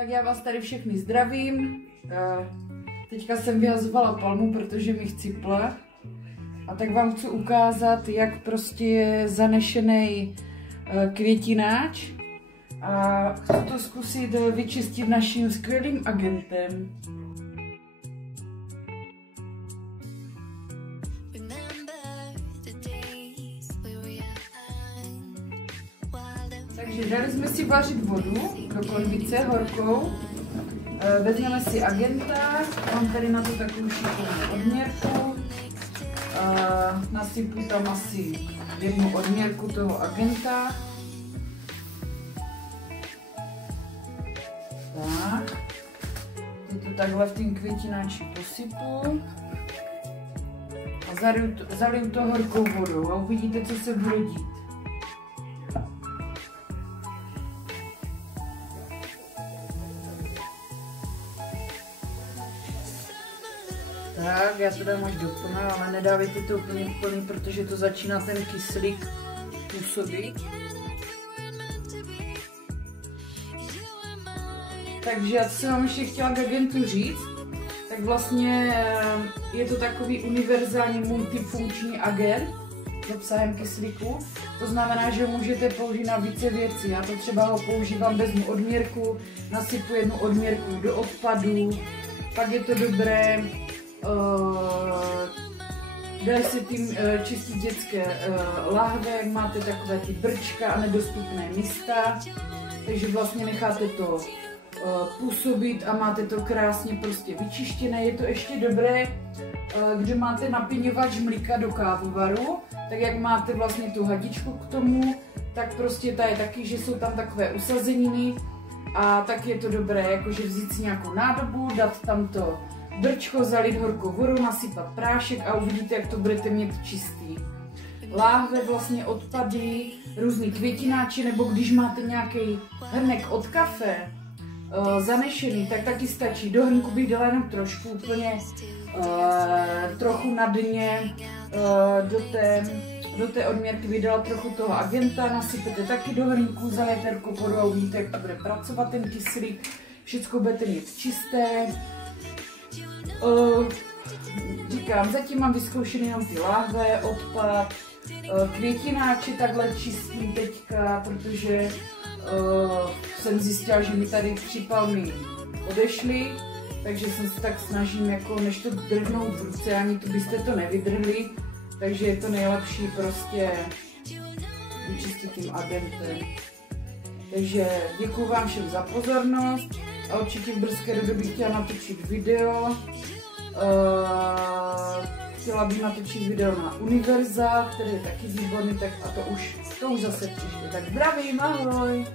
Tak já vás tady všechny zdravím. Teďka jsem vyhazovala palmu, protože mi chcipla. A tak vám chci ukázat, jak prostě je zanešený květináč. A chci to zkusit vyčistit naším skvělým agentem. Takže dali jsme si vařit vodu do konvice horkou. Vezmeme si agenta, mám tady na to takovou šikovnou odměrku. Nasypu tam asi jednu odměrku toho agenta. Tak. Teď to takhle v tím květináči posypu. A zaliju to horkou vodou a uvidíte, co se bude dít. Tak, já to dám až do plna, ale nedávejte to úplně plný, protože to začíná ten kyslík působit. Takže já jsem vám ještě chtěla k agentu říct, tak vlastně je to takový univerzální multifunkční agent s obsahem kyslíku. To znamená, že ho můžete použít na více věcí. Já to třeba ho používám, vezmu odměrku, nasypu jednu odměrku do odpadu, pak je to dobré. Dá se tím čistit dětské lahve, jak máte takové ty brčka a nedostupné místa, takže vlastně necháte to působit a máte to krásně prostě vyčištěné. Je to ještě dobré, když máte napěňovač mlíka do kávovaru, tak jak máte vlastně tu hadičku k tomu, tak prostě ta je taky, že jsou tam takové usazeniny a tak je to dobré, jakože vzít si nějakou nádobu, dát tam to brčko, zalít horkou vodou, nasypat prášek a uvidíte, jak to budete mít čistý. Láhve, vlastně odpady, různý květináče, nebo když máte nějaký hrnek od kafe zanešený, tak taky stačí. Do hrnku bych dala jenom trošku, úplně trochu na dně, do té odměrky bych dala trochu toho agenta, nasypete taky do hrnku, zalijete horkou vodou a uvidíte, jak to bude pracovat ten kyslík. Všechno budete mít čisté. Říkám, zatím mám vyzkoušený jenom ty láhve, odpad, květináče takhle čistím teďka, protože jsem zjistila, že mi tady 3 palmy odešly, takže jsem se tak snažím, jako než to drhnout v ruce, ani to byste to nevydrhli, takže je to nejlepší prostě vyčistit tím agentem. Takže děkuji vám všem za pozornost a určitě v brzké době bych chtěla natočit video. Chtěla bych natočit video na univerza, který je taky výborný, tak a to už zase příště. Tak zdravím, ahoj!